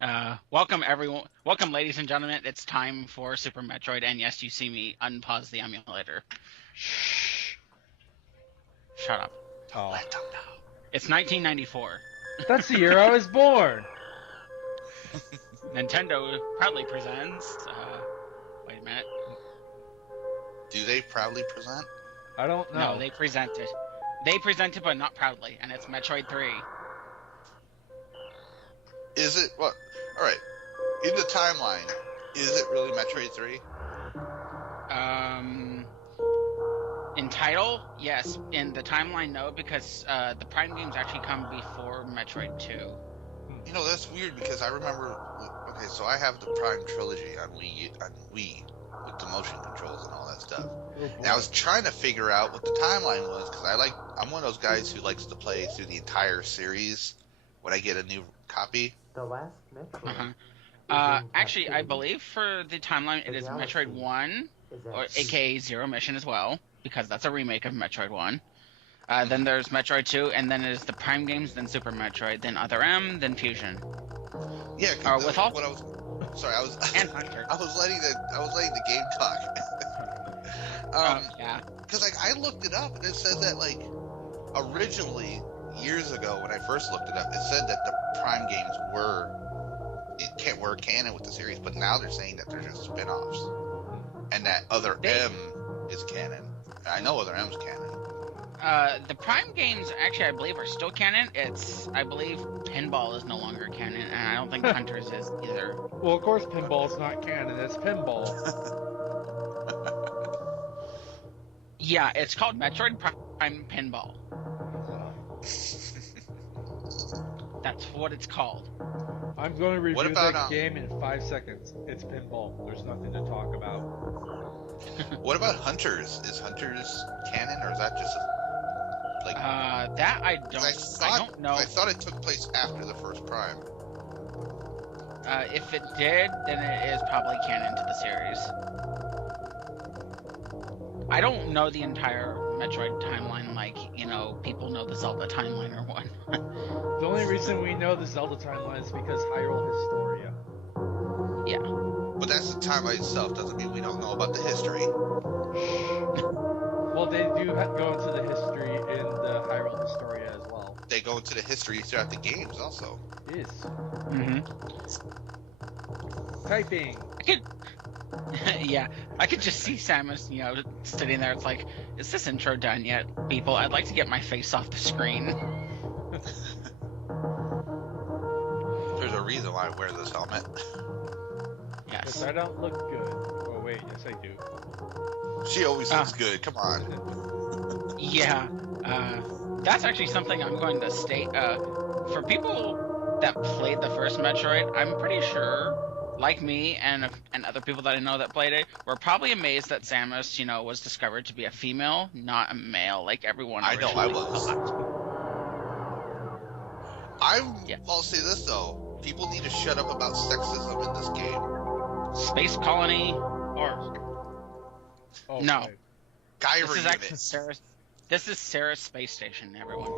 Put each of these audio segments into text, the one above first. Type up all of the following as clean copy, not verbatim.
Welcome everyone. Welcome, ladies and gentlemen. It's time for Super Metroid, and yes, you see me unpause the emulator. Shh. Shut up. Oh. Let them know. It's 1994. That's the year I was born. Nintendo proudly presents. Wait a minute. Do they proudly present? I don't know. No, they present it. They present it, but not proudly, and it's Metroid 3. Is it what? All right. In the timeline, is it really Metroid 3? In title, yes. In the timeline, no, because the Prime games actually come before Metroid 2. You know, that's weird because I remember. Okay, so I have the Prime trilogy on Wii with the motion controls and all that stuff. And I was trying to figure out what the timeline was because I'm one of those guys who likes to play through the entire series when I get a new copy. The last Metroid. Actually, I believe for the timeline it is Metroid 1, or aka Zero Mission as well, because that's a remake of Metroid 1. Then there's Metroid 2, and then it is the Prime games, then Super Metroid, then Other M, then Fusion. Yeah, with all. Sorry, I was. And Hunter. I was letting the game talk. Yeah. Because I looked it up and it says that originally years ago when I first looked it up, it said that the Prime games were canon with the series, but now they're saying that they're just spin-offs, and that Other M is canon. I know Other M's canon. The Prime games, actually, I believe, are still canon. I believe Pinball is no longer canon, and I don't think Hunters is either. Well, of course, Pinball's not canon. It's Pinball. Yeah, it's called Metroid Prime Pinball. That's what it's called. I'm going to review about, that game in 5 seconds. It's Pinball. There's nothing to talk about. What about Hunters? Is Hunters canon, or is that just that I don't know. I thought it took place after the first Prime. If it did, then it is probably canon to the series. I don't know the entire Metroid timeline like, people know the Zelda timeline or what. The only reason we know the Zelda timeline is because Hyrule Historia. Yeah. But that's the timeline itself. Doesn't mean we don't know about the history. Well, they do go into the history in the Hyrule Historia as well. They go into the history throughout the games also. Yes. Mm-hmm. Typing. Yeah, I could just see Samus, sitting there. It's like, is this intro done yet, people? I'd like to get my face off the screen. There's a reason why I wear this helmet. Yes. Because I don't look good. Oh, wait, yes I do. She always looks good. Come on. Yeah. That's actually something I'm going to state. For people that played the first Metroid, I'm pretty sure, like me and other people that I know that played it, were probably amazed that Samus, was discovered to be a female, not a male, like everyone originally I was. Yeah. I'll say this though: people need to shut up about sexism in this game. Space Colony, or Oh, no? okay. Gyra This is unit. actually Sarah's. This is Sarah's space station, everyone.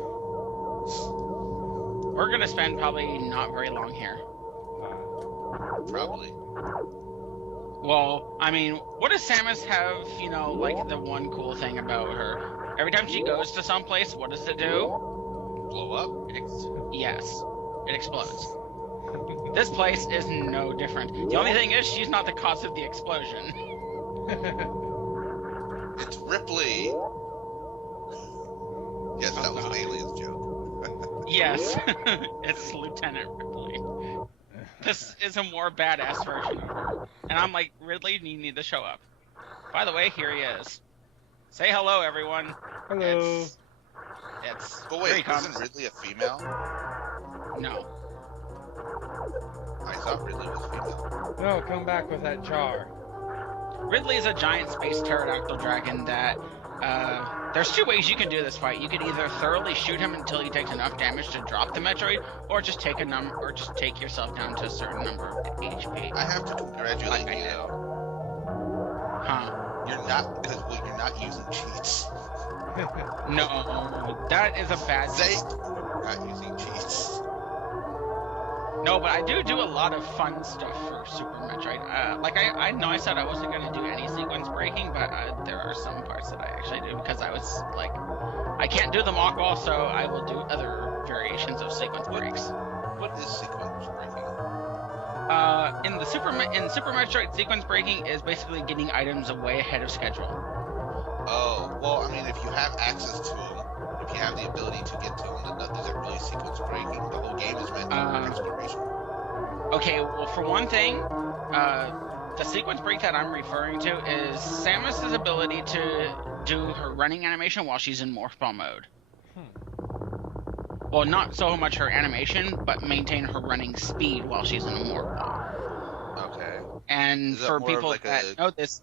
We're gonna spend probably not very long here. Probably. Well, I mean, what does Samus have, like the one cool thing about her? Every time she goes to some place, what does it do? Blow up. Yes, it explodes. This place is no different. The only thing is, she's not the cause of the explosion. It's Ripley. Yes, that was an aliens joke. Yes, it's Lieutenant Ripley. This is a more badass version of her. And I'm like, Ridley, you need to show up. By the way, here he is. Say hello, everyone. Hello. It's But here wait, he comes. isn't Ridley a female? No. I thought Ridley was female. No, come back with that jar. Ridley is a giant space pterodactyl dragon that, there's two ways you can do this fight. You could either thoroughly shoot him until he takes enough damage to drop the Metroid, or just take yourself down to a certain number of HP. I have to congratulate Like I you did. though. Huh. You're not using cheats. No, that is a bad They not using cheats. No, but I do a lot of fun stuff for Super Metroid. Like I know I said I wasn't gonna do any sequence breaking, but there are some parts that I actually do because I was like, I can't do the Mokpo, so I will do other variations of sequence breaks. What is sequence breaking? In Super Metroid, sequence breaking is basically getting items way ahead of schedule. Oh, well, I mean, if you have access to them, if you have the ability to get to them, then is it really sequence breaking? The whole game is meant for exploration. Okay, well, for one thing, the sequence break that I'm referring to is Samus's ability to do her running animation while she's in Mokpo mode. Well, not so much her animation, but maintain her running speed while she's in Mokpo. Okay. And for people that know this,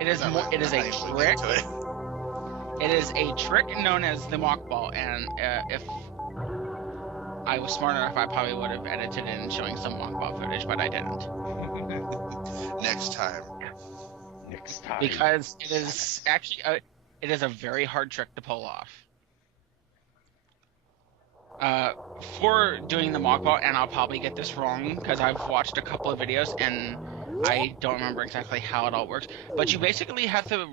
it is a trick. It is a trick known as the Mokpo, and if I was smart enough, I probably would have edited in showing some Mokpo footage, but I didn't. Next time. Because it is actually it is a very hard trick to pull off. For doing the Mokpo, and I'll probably get this wrong because I've watched a couple of videos and I don't remember exactly how it all works, but you basically have to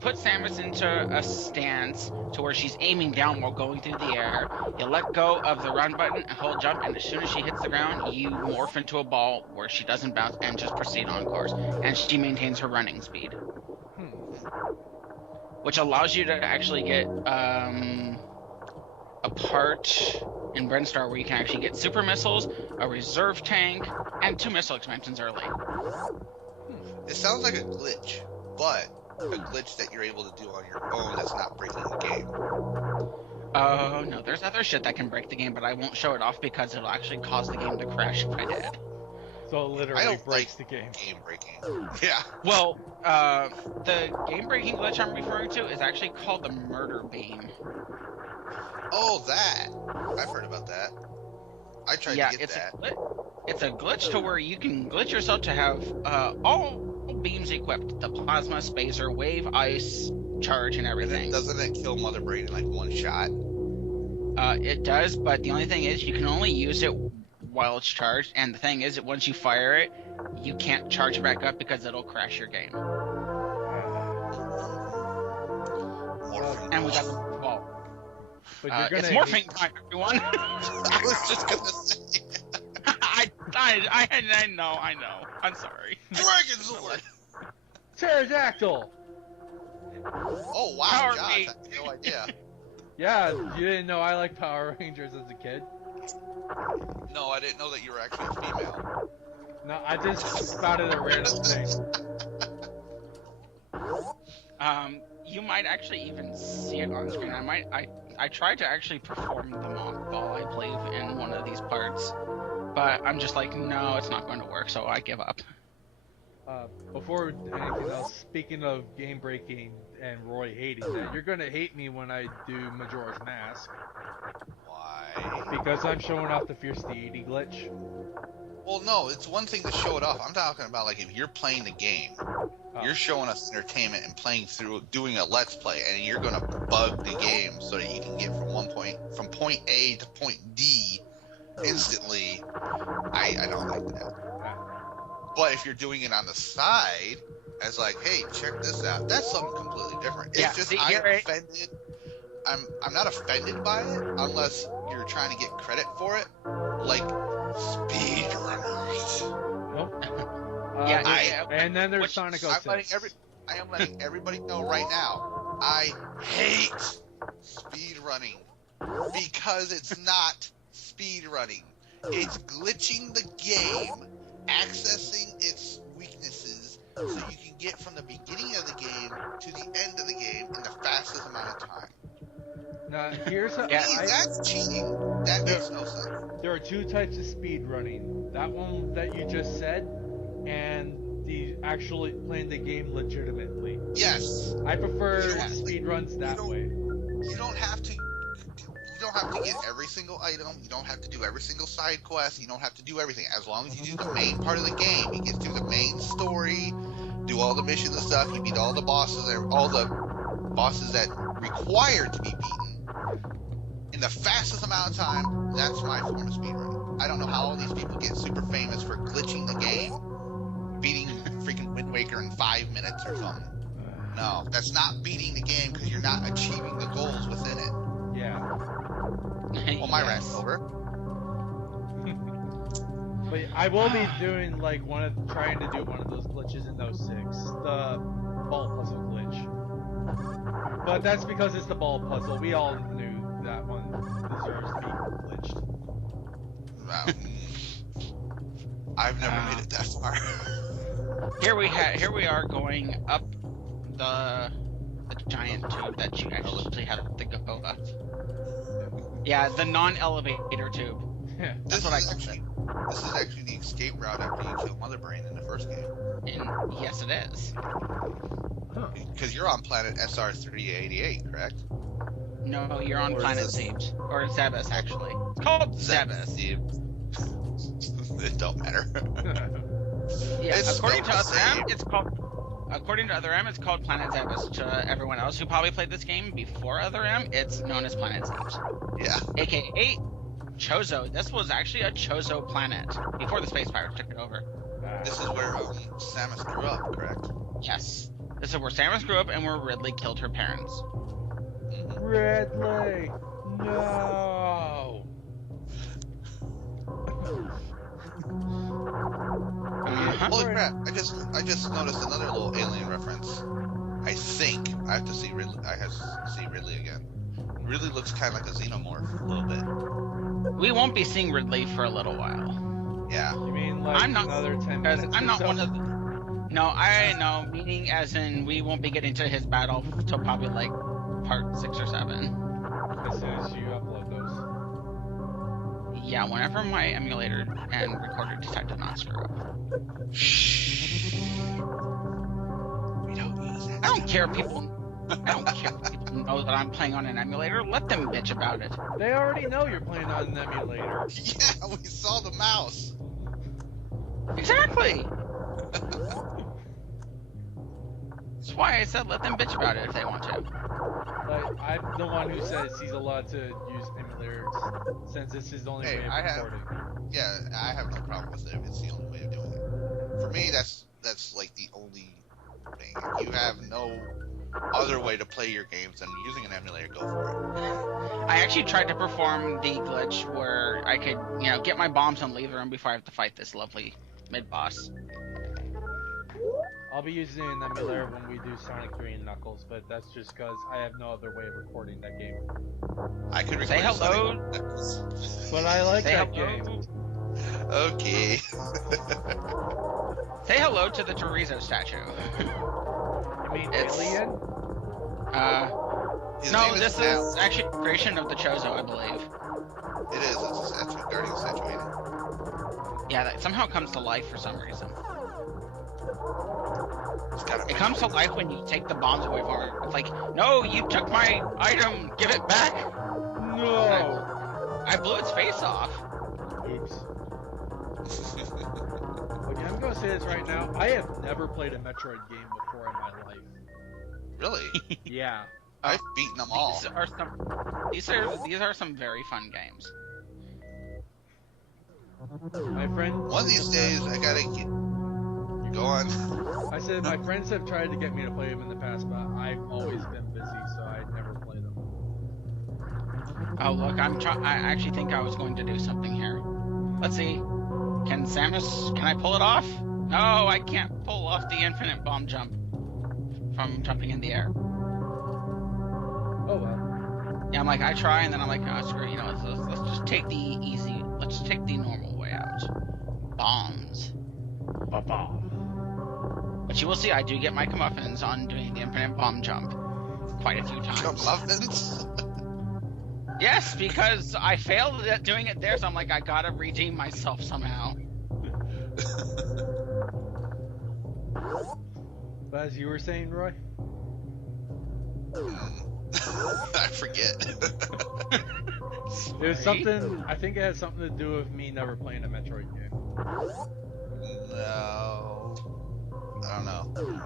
put Samus into a stance to where she's aiming down while going through the air. You let go of the run button and hold jump, and as soon as she hits the ground, you morph into a ball where she doesn't bounce and just proceed on course. And she maintains her running speed. Which allows you to actually get a part in Brenstar where you can actually get super missiles, a reserve tank, and 2 missile expansions early. It sounds like a glitch, but a glitch that you're able to do on your own that's not breaking the game. Oh, no, there's other shit that can break the game, but I won't show it off because it'll actually cause the game to crash if I did. So it literally breaks the game. Game breaking. Yeah. Well, the game breaking glitch I'm referring to is actually called the murder beam. Oh, that. I've heard about that. I tried to get that. It's a glitch to where you can glitch yourself to have all beams equipped. The plasma, spacer, wave, ice, charge, and everything. Doesn't it kill Mother Brain in like one shot? It does, but the only thing is you can only use it while it's charged, and the thing is that once you fire it, you can't charge it back up because it'll crash your game. And we got the ball. But it's morphing time, everyone. I was just gonna say. I know. I'm sorry. Dragon Sword. Pterodactyl. Oh wow, Power Josh, I Rangers. had no idea. Yeah, you didn't know I like Power Rangers as a kid? No, I didn't know that you were actually a female. No, I just spouted a random thing. You might actually even see it on screen. I tried to actually perform the Mokpo, I believe, in one of these parts, but I'm just like, no, it's not going to work, so I give up. Before anything else, speaking of game breaking and Roy hating that, you're gonna hate me when I do Majora's Mask. Why? Because I'm showing off the Fierce Deity glitch. Well, no, it's one thing to show it off. I'm talking about like if you're playing the game, you're showing us entertainment and playing through, doing a let's play, and you're gonna bug the game so that you can get from point A to point D instantly. I don't like that. But if you're doing it on the side, as like, hey, check this out, that's something completely different. Yeah, it's just see, I'm offended. I'm not offended by it unless you're trying to get credit for it, like speedrunners. Nope. And then there's Sonic 06. I am letting everybody know right now, I hate speedrunning because it's not speedrunning. It's glitching the game, accessing its weaknesses so you can get from the beginning of the game to the end of the game in the fastest amount of time. Now, here's a... that's cheating. That makes no sense. There are 2 types of speed running. That one that you just said, and the actually playing the game legitimately. Yes. I prefer speed runs that way. You don't have to get every single item. You don't have to do every single side quest. You don't have to do everything. As long as you do the main part of the game, you get through the main story, do all the missions and stuff. You beat all the bosses that require to be beaten. in the fastest amount of time, that's my form of speedrun. I don't know how all these people get super famous for glitching the game, beating freaking Wind Waker in 5 minutes or something. No, that's not beating the game because you're not achieving the goals within it. Yeah. Well, my rant's over. But I will be doing like trying to do one of those glitches in 06, the ball puzzle glitch. But that's because it's the ball puzzle. We all knew that one deserves to be glitched. I've never made it that far. Here we are going up the giant tube that you actually have to go up. Yeah, the non-elevator tube. Yeah. That's what I call it. This is actually the escape route after you kill Mother Brain in the first game. And yes, it is. Because you're on planet SR388, correct? No, you're on planet Zebes. Or Zebes, actually. It's called Zebes. It don't matter. Yeah, It's according to spelled the Other M, same. it's called Planet Zebes. To everyone else who probably played this game before Other M, it's known as Planet Zebes. Yeah. AKA Chozo. This was actually a Chozo planet before the Space Pirates took it over. This is where Samus grew up, correct? Yes. This is where Samus grew up and where Ridley killed her parents. Ridley! No! Holy crap! I just noticed another little alien reference. I think I have to see Ridley. I have to see Ridley again. Ridley looks kind of like a xenomorph a little bit. We won't be seeing Ridley for a little while. Yeah. You mean like another 10 minutes? I'm not or so? one of the... No, I know. Meaning as in we won't be getting to his battle till probably like part 6 or 7. As soon as you upload those. Yeah, whenever my emulator and recorder decide to not screw up. We don't use that. I don't care if people know that I'm playing on an emulator. Let them bitch about it. They already know you're playing on an emulator. Yeah, we saw the mouse. Exactly. That's why I said let them bitch about it if they want to. Like, I'm the one who says he's allowed to use emulators since this is the only way of recording. Yeah, I have no problem with it if it's the only way of doing it. For me, that's like the only thing. If you have no other way to play your games than using an emulator, go for it. I actually tried to perform the glitch where I could, get my bombs and leave the room before I have to fight this lovely mid-boss. I'll be using an emulator when we do Sonic 3 and Knuckles, but that's just because I have no other way of recording that game. I could Say record hello. But I like Say that hello. game. Okay. Say hello to the Chorizo statue. You mean It's- Alien? His No, name this Mal. is actually a creation of the Chozo, I believe. It is. It's a statue. Guardian statue. Ain't Yeah, that somehow comes to life for some reason. It's got a It comes to life when you take the bombs away from it. It's like, no, you took my item, give it back. No! I blew its face off. Oops. Okay, I'm gonna say this right now. I have never played a Metroid game before in my life. Really? Yeah. I've beaten them all. These are some very fun games. My friend. One of these days, I gotta get. Go on. I said my friends have tried to get me to play them in the past, but I've always been busy, so I never play them. Oh look, I actually think I was going to do something here. Let's see. Can I pull it off? No, I can't pull off the infinite bomb jump from jumping in the air. Oh well. Yeah, I'm like, I try, and then I'm like, oh, screw it, let's just take the let's just take the normal way out. Bombs. Ba-ba. But you will see, I do get my comeuppance on doing the infinite bomb jump quite a few times. Muffins? Yes, because I failed at doing it there, so I'm like, I gotta redeem myself somehow. But as you were saying, Roy? I forget. It was something, I think it had something to do with me never playing a Metroid game. No. I don't know.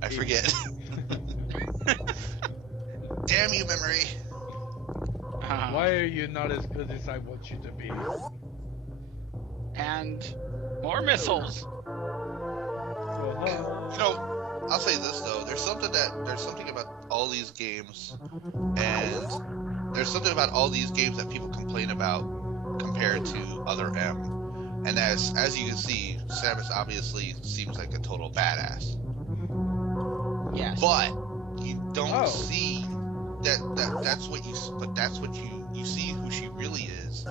I forget. Damn you, memory. Why are you not as good as I want you to be? And more missiles. You know, I'll say this though. There's something about all these games, and there's something about all these games that people complain about compared to other M. And as you can see, Samus obviously seems like a total badass. Yes. But you don't see that's what you see who she really is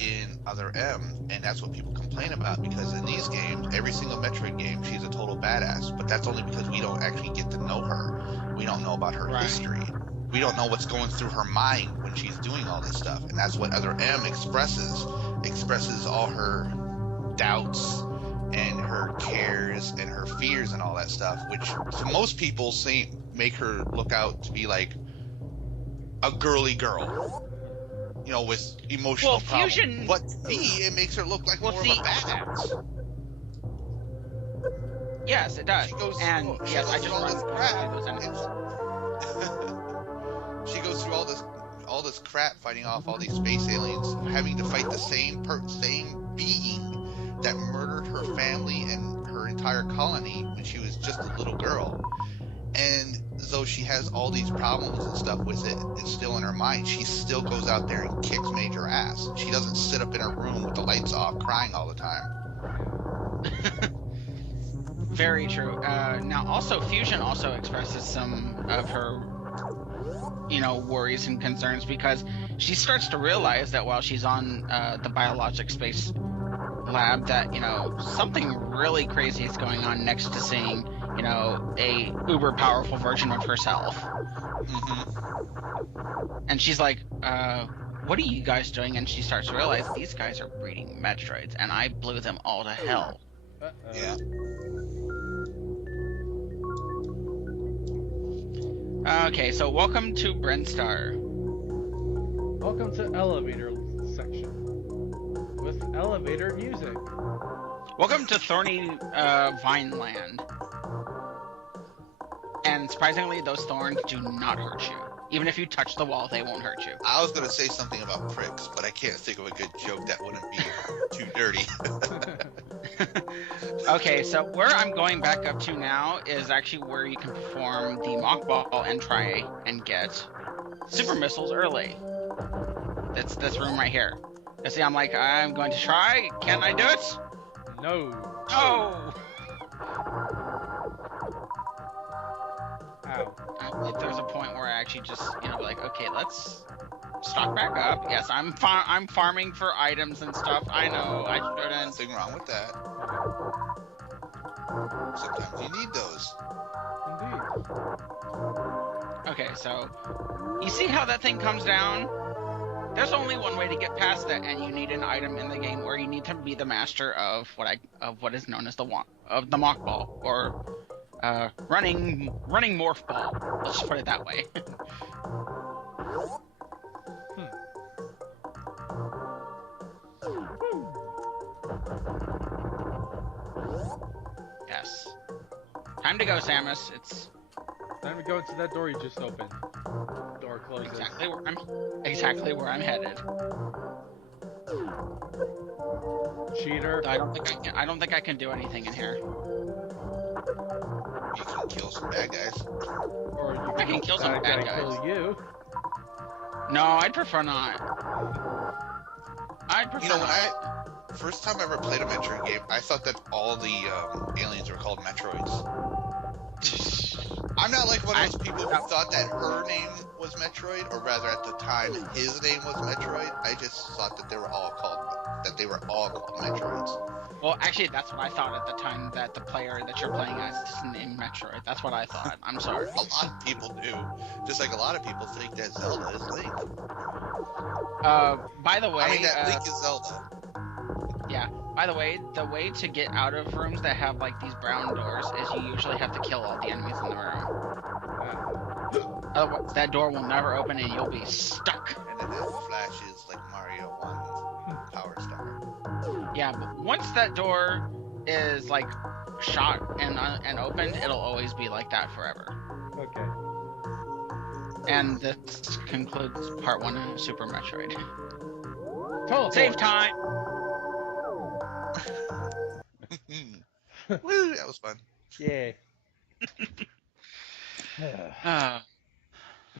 in other M, and that's what people complain about, because in these games, every single Metroid game, she's a total badass, but that's only because we don't actually get to know her. We don't know about her history. We don't know what's going through her mind when she's doing all this stuff, and that's what other M expresses all her doubts and her cares and her fears and all that stuff, which to most people make her look out to be like a girly girl, you know, with emotional problems. Fusion... But to me, it makes her look like more of a badass. Yes, it does. She goes and through, yes, I through just all this crap. those enemies. She goes through all this crap fighting off all these space aliens, having to fight the same being that murdered her family and her entire colony when she was just a little girl. And though she has all these problems and stuff with it, it's still in her mind. She still goes out there and kicks major ass. She doesn't sit up in her room with the lights off crying all the time. Very true. Now, also, Fusion also expresses some of her, worries and concerns, because she starts to realize that while she's on the biologic space lab, that, something really crazy is going on next to seeing, a uber powerful version of herself. Mm-hmm. And she's like, what are you guys doing? And she starts to realize these guys are breeding Metroids, and I blew them all to hell. Yeah. Okay, so welcome to Brinstar. Welcome to elevator section with elevator music. Welcome to Thorny Vineland. And surprisingly, those thorns do not hurt you. Even if you touch the wall, they won't hurt you. I was going to say something about pricks, but I can't think of a good joke that wouldn't be too dirty. Okay, so where I'm going back up to now is actually where you can perform the Mokpo and try and get super missiles early. That's this room right here. You see, I'm going to try. Can I do it? No. Oh! Ow. If there's a point where I actually just, okay, let's stock back up. Yes, I'm farming for items and stuff. I know, I shouldn't. Nothing wrong with that. Sometimes you need those. Indeed. Okay, so you see how that thing comes down? There's only one way to get past that, and you need an item in the game, or you need to be the master of what is known as the Mokpo, or running morph ball. Let's just put it that way. Yes. Time to go, Samus. It's time to go into that door you just opened. Door closes. Exactly where I'm headed. Cheater. I don't think I can do anything in here. You can kill some bad guys. Or you I can kill some bad guys. Kill you. No, I'd prefer not. I'd prefer not. First time I ever played a Metroid game, I thought that all the aliens were called Metroids. I'm not like one of those people who thought that her name was Metroid, or rather at the time his name was Metroid. I just thought that they were all called Metroids. Well, actually, that's what I thought at the time, that the player that you're playing as is named Metroid. That's what I thought. I'm sorry. A lot of people do. Just like a lot of people think that Zelda is Link. By the way... that Link is Zelda. Yeah. By the way to get out of rooms that have, these brown doors is you usually have to kill all the enemies in the room. Otherwise, that door will never open and you'll be stuck. And then it flashes like Mario 1 Power Star. Yeah, but once that door is, shot and opened, it'll always be like that forever. Okay. And this concludes part 1 of Super Metroid. Teleport. Save time! Woo, that was fun. Yay. Uh,